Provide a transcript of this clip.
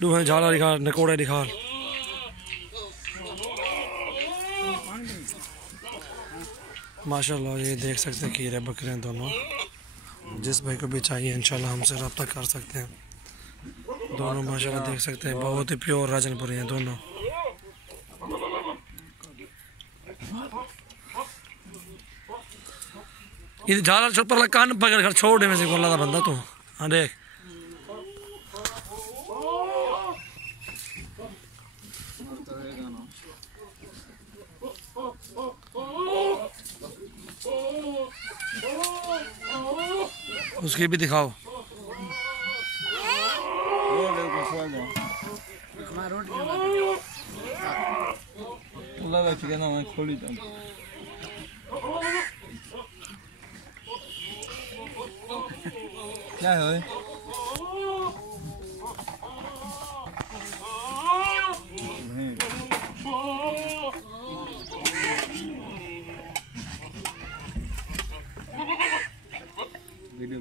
दूहे झाला दिखा, नकोड़े दिखा। माशाल्लाह ये देख सकते हैं कीड़े बकरे हैं दोनों। जिस भाई को भी चाहिए इंशाल्लाह हमसे रब्ता कर सकते हैं। दोनों माशाल्लाह देख सकते हैं बहुत ही प्योर राजनपुरी हैं दोनों। ये झाला छोड़ पर कान पकड़ कर छोड़ दे में से बोला था बंदा तू। हाँ देख उसकी भी दिखाओ। क्या है वीडियो